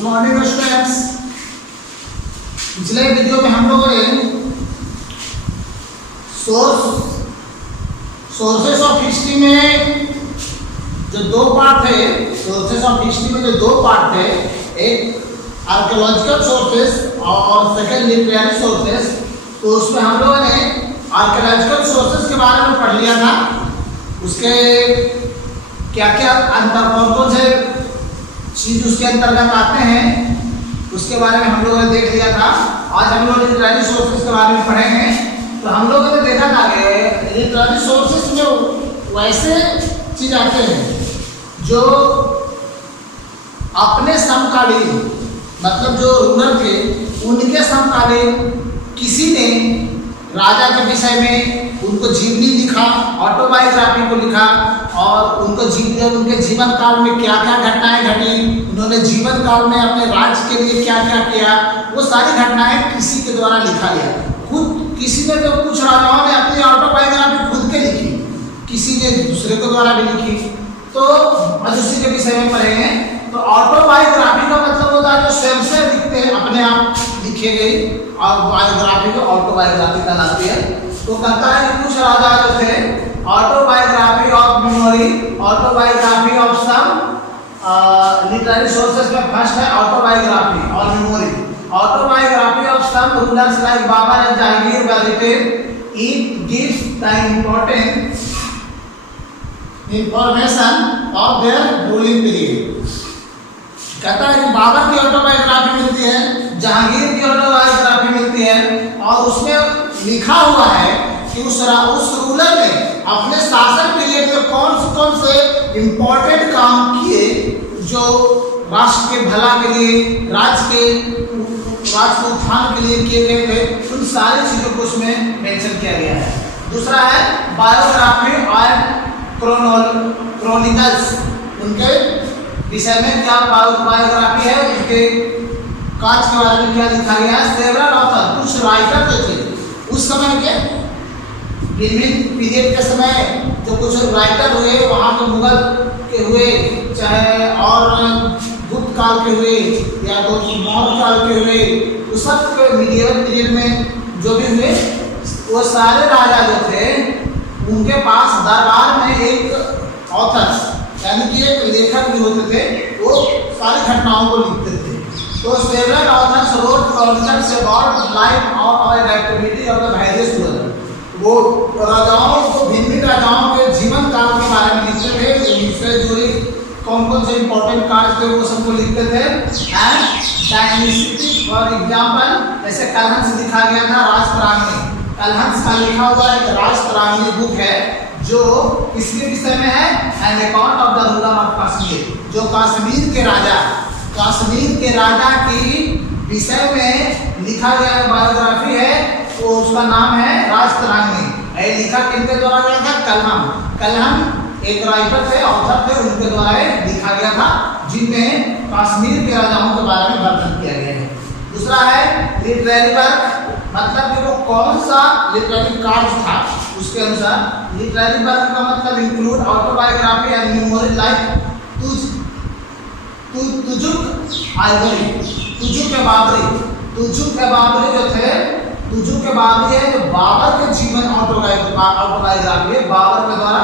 Good morning students. पिछले video में हम लोगों ने सोर्सेस ऑफ हिस्ट्री में जो दो पार्ट थे, सोर्सेस ऑफ हिस्ट्री में जो दो पार्ट थे, एक आर्कियोलॉजिकल सोर्सेस और सेकंड लिटरेरी सोर्सेस। तो उसमें हम लोगों ने आर्कियोलॉजिकल सोर्सेस के बारे में पढ़ लिया था, उसके क्या क्या अंतर कौन से चीज उसके अंतर्गत आते हैं उसके बारे में हम लोगों ने देख लिया था। आज हम लोग लिटरेरी सोर्सेस के बारे में पढ़ेंगे। तो हम लोगों ने देखा था कि लिटरेरी सोर्सेस में वैसे चीज आते हैं जो अपने समकालीन, मतलब जो रूलर थे उनके समकालीन किसी ने राजा के विषय में उनको जीवनी लिखा, ऑटोबायोग्राफी को लिखा और उनको उनके जीवन काल में क्या क्या घटनाएं घटी, उन्होंने जीवन काल में अपने राज्य के लिए क्या क्या किया, वो सारी घटनाएं किसी के द्वारा लिखा गया। खुद किसी ने, तो कुछ राजाओं ने अपनी ऑटोबायोग्राफी खुद के लिखी, किसी ने दूसरे के द्वारा भी लिखी। तो आज उसी के विषय में पढ़ेंगे। तो ऑटोबायोग्राफी का मतलब होता है जो स्वयं से लिखते हैं, अपने आप लिखे गई, और बायोग्राफी को ऑटोबायोग्राफी कहलाती है। तो कहता है कि कुछ राजा जो थे, autobiography of memory, autobiography of some literary sources में फर्स्ट है ऑटोबायोग्राफी और memory. Autobiography of some rulers like Babur and Jahangir were written, it gives the important information of their ruling period. कहता है कि बाबर की ऑटोबायोग्राफी मिलती है, जहांगीर की ऑटोबायोग्राफी मिलती है, और उसमें लिखा हुआ है कि उस रूलर ने अपने शासन पीरियड में कौन से इंपॉर्टेंट काम किए जो राष्ट्र के भला के लिए, राष्ट्र के उत्थान के लिए किए गए थे। उन सारी चीजों को उसमें मेंशन किया गया है। दूसरा है बायोग्राफी और क्रोनिकल्स, उनके विषय में क्या बायोग्राफी है, उनके काज के बारे में क्या लिखा गया है। सेवरल ऑथर, कुछ राइटर जो थे उस समय के विभिन्न पीरियड के समय जो कुछ राइटर हुए, वहाँ के मुगल के हुए, चाहे और गुप्त काल के हुए या तो मौर्य काल के हुए, उस सब के मीडियल पीरियड में जो भी हुए, वो सारे राजा जो थे उनके पास दरबार में एक ऑथर्स यानी कि एक लेखक भी होते थे, वो सारी घटनाओं को लिखते थे। तो several authors wrote chronicles about life और activity of the various ruler. वो राजाओं को, भिन्न राजाओं के जीवन काल के बारे में लिखते थे, उनसे जुड़ी कौन से इंपॉर्टेंट कार्य थे वो सबको लिखते थे। एंड डायनेस्टी फॉर एग्जांपल, जैसे कलहंस लिखा गया था राजतरंगिणी। कलहंस का लिखा हुआ एक राजतरंगिणी बुक है जो किसके विषय में है, an account of the ruler of Kashmir, जो कश्मीर के राजा की विषय में लिखा गया बायोग्राफी है। तो उसका नाम है राजतरंगिणी। ये लिखा किनके द्वारा गया था? कलहम एक राइटर थे, ऑथर थे, उनके द्वारा लिखा गया था, जिनमें कश्मीर के राजाओं के बारे में वर्णन किया गया है। दूसरा है लिटरेरी वर्क, मतलब कि वो कौन सा लिटरेरी कार्य था उसके अनुसार। लिटरेरी वर्क का मतलब include autobiography and memory like Tuzuk Ivory, Tuzuk के बाबरी जो थे, तुजुक के बाबरी है जो बाबर के जीवन ऑटोबायोग्राफी है, बाबर के द्वारा,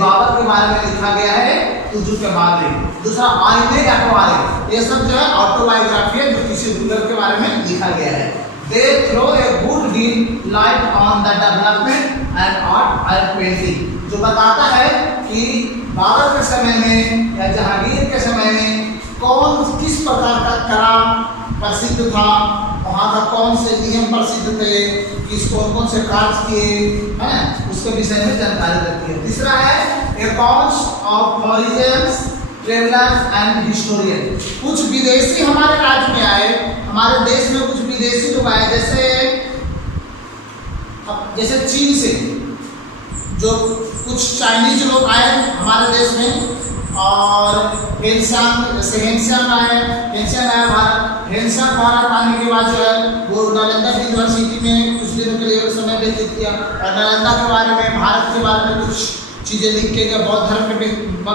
बाबर के बारे में लिखा गया है तुजुक के बाबरी। दूसरा आईने अखबारे, ये सब जो है ऑटोबायोग्राफी है जो किसी रूलर के बारे में लिखा गया है। They throw a good deal light on the development and art and painting, जो बताता है कि बाबर के समय में या जहांगीर के समय में किस प्रकार का कला प्रसिद्ध था, वहाँ का कौन से नियम प्रसिद्ध थे, कौन से कार्य किए हैं, उसके विषय में जानकारी देती है। तीसरा है accounts of foreigners, travellers and historian. कुछ विदेशी हमारे राज्य में आए, हमारे देश में कुछ विदेशी लोग आए, जैसे चीन से जो कुछ चाइनीज लोग आए हमारे देश में, और हेनसांग आया भारत आने के बाद जो है वो नालंदा यूनिवर्सिटी में कुछ दिनों के लिए समय व्यतीत किया, और नालंदा के बारे में, भारत के बारे में कुछ चीजें लिख के गए, बौद्ध धर्म के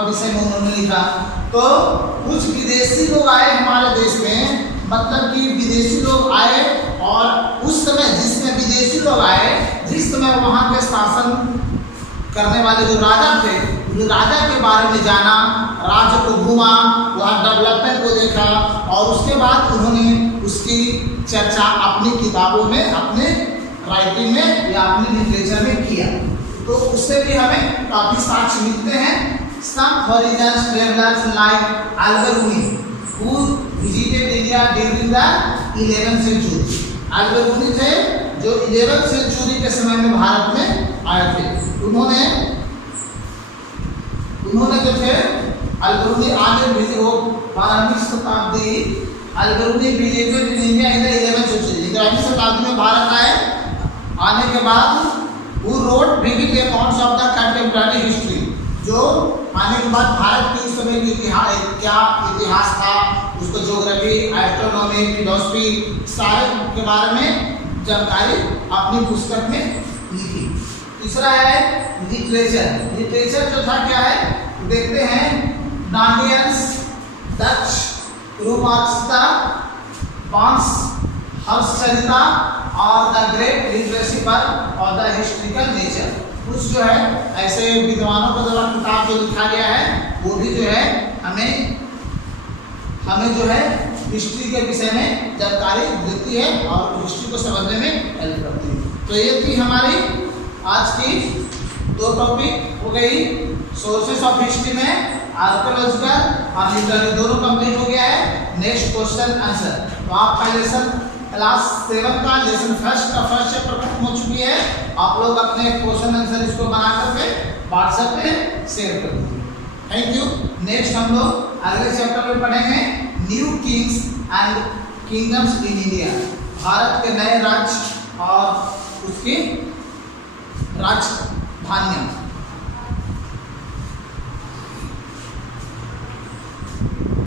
विषय में उन्होंने लिखा। तो कुछ विदेशी लोग आए हमारे देश में, मतलब कि विदेशी लोग आए, और उस समय जिसमें विदेशी लोग आए, जिस समय वहाँ के शासन करने वाले जो राजा थे, उन राजा के बारे में जाना, राज्य को घूमा, वहाँ डेवलपमेंट को देखा, और उसके बाद उन्होंने उसकी चर्चा अपनी किताबों में, अपने राइटिंग में या अपने लिटरेचर में किया। तो उससे भी हमें काफी साक्ष्य मिलते हैं। Some foreigners travelers like Al-Biruni who visited India during the 11th century. Al-Biruni थे जो 11th century के समय में भारत में आए थे। उन्होंने जो थे Al-Biruni आगे भेजे, वो 12वीं शताब्दी, Al-Biruni visited India in the 11th century। 11वीं शताब्दी में भारत आए, आने के बाद who wrote vivid accounts of the contemporary history, जो आने के बाद भारत के उस समय की इतिहास, क्या इतिहास था, उसको ज्योग्राफी, एस्ट्रोनॉमी, फिलॉसफी, सारे के बारे में जानकारी अपनी पुस्तक में लिखी। तीसरा है लिटरेचर। लिटरेचर जो था क्या है देखते हैं, डांडियंस, डच, रोमांसता, बांस, हर्षचरिता और द ग्रेट लिटरेसी पर और द हिस्ट्रिकल नेचर। कुछ जो है ऐसे विद्वानों के द्वारा किताब जो लिखा गया है, वो भी जो है हमें जो है हिस्ट्री के विषय में जानकारी देती है और हिस्ट्री को समझने में हेल्प करती है। तो ये थी हमारी आज की 2 टॉपिक हो गई, सोर्सेस ऑफ हिस्ट्री में आर्कियोलॉजिकल और लिटरेरी दोनों कंप्लीट हो गया है। Next question answer. तो आपका लेसन क्लास 7 का लेसन फर्स्ट चैप्टर खत्म हो चुकी है। आप लोग अपने क्वेश्चन आंसर इसको बना करके व्हाट्सएप पे शेयर कर दीजिए। Thank you. नेक्स्ट हम लोग अगले चैप्टर में पढ़ेंगे new Kings and kingdoms in India, Bharat के नए राज्य और उसकी राजधानियाँ।